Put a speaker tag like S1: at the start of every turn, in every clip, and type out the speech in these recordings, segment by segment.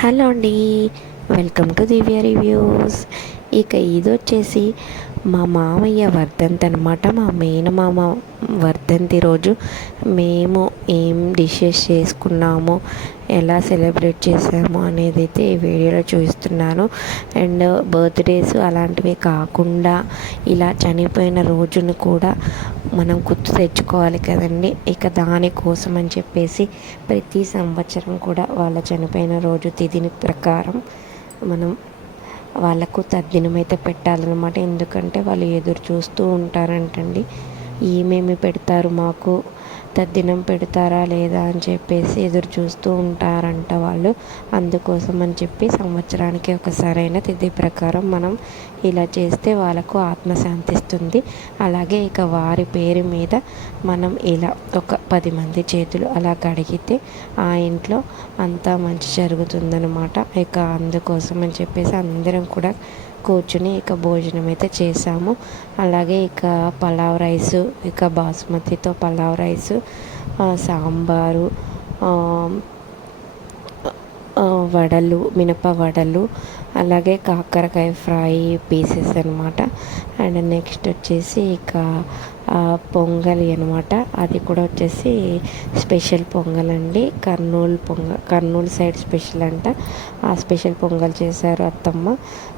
S1: Hello అండి. Welcome to Divya reviews. ఇక ఇది వచ్చేసి మా మామయ్య వర్ధంతి అనమాట మా మేనమామ వర్ధంతి రోజు మేము ఏం డిషెస్ చేసుకున్నాము ఎలా సెలబ్రేట్ చేసాము అనేది అయితే ఈ వీడియోలో చూస్తున్నాను అండ్ బర్త్డేస్ అలాంటివి కాకుండా ఇలా చనిపోయిన రోజును కూడా మనం గుర్తు తెచ్చుకోవాలి కదండి. ఇక దానికోసం అని చెప్పేసి ప్రతి సంవత్సరం కూడా వాళ్ళ చనిపోయిన రోజు తిథిని ప్రకారం మనం వాళ్ళకు తద్దినం అయితే పెట్టాలన్నమాట. ఎందుకంటే వాళ్ళు ఎదురు చూస్తూ ఉంటారంటండి. ఏమేమి పెడతారు మాకు? తద్దినం పెడతారా లేదా అని చెప్పేసి ఎదురు చూస్తూ ఉంటారంట వాళ్ళు. అందుకోసం అని చెప్పి సంవత్సరానికి ఒకసారైనా తిథి ప్రకారం మనం ఇలా చేస్తే వాళ్ళకు ఆత్మశాంతిస్తుంది అలాగే ఇక వారి పేరు మీద మనం ఇలా ఒక పది మంది చేతులు అలా కడిగితే ఆ ఇంట్లో అంతా మంచి జరుగుతుందనమాట ఇక అందుకోసం అని చెప్పేసి అందరం కూడా కూర్చుని ఇక భోజనం అయితే చేసాము అలాగే ఇక పలావ్ రైస్ ఇక బాస్మతితో పలావ్ రైస్ సాంబారు వడలు మినప వడలు అలాగే కాకరకాయ ఫ్రై పీసెస్ అనమాట అండ్ నెక్స్ట్ వచ్చేసి ఇక పొంగలి అనమాట అది కూడా వచ్చేసి స్పెషల్ పొంగల్ అండి కర్నూలు పొంగ కర్నూలు సైడ్ స్పెషల్ అంట. ఆ స్పెషల్ పొంగల్ చేశారు అత్తమ్మ.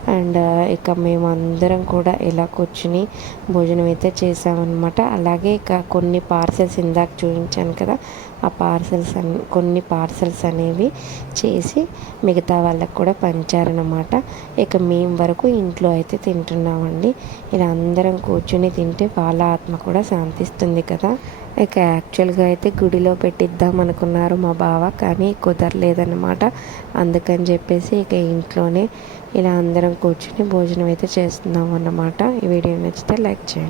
S1: అండ్ ఇక మేము అందరం కూడా ఇలా కూర్చుని భోజనం అయితే చేసామన్నమాట అలాగే ఇక కొన్ని పార్సెల్స్ ఇందాక చూపించాను కదా ఆ పార్సెల్స్ అన్ కొన్ని పార్సెల్స్ అనేవి చేసి మిగతా వాళ్ళకు కూడా పంచారనమాట ఇక మేము వరకు ఇంట్లో అయితే తింటున్నామండి. ఇలా అందరం కూర్చుని తింటే వాళ్ళ ఆత్మ కూడా శాంతిస్తుంది కదా. ఇక యాక్చువల్గా అయితే గుడిలో పెట్టిద్దాం అనుకున్నారు మా బావ కానీ కుదరలేదన్నమాట. అందుకని చెప్పేసి ఇక ఇంట్లోనే ఇలా అందరం కూర్చుని భోజనం అయితే చేస్తున్నాం అన్నమాట ఈ వీడియో నచ్చితే లైక్ చేయండి.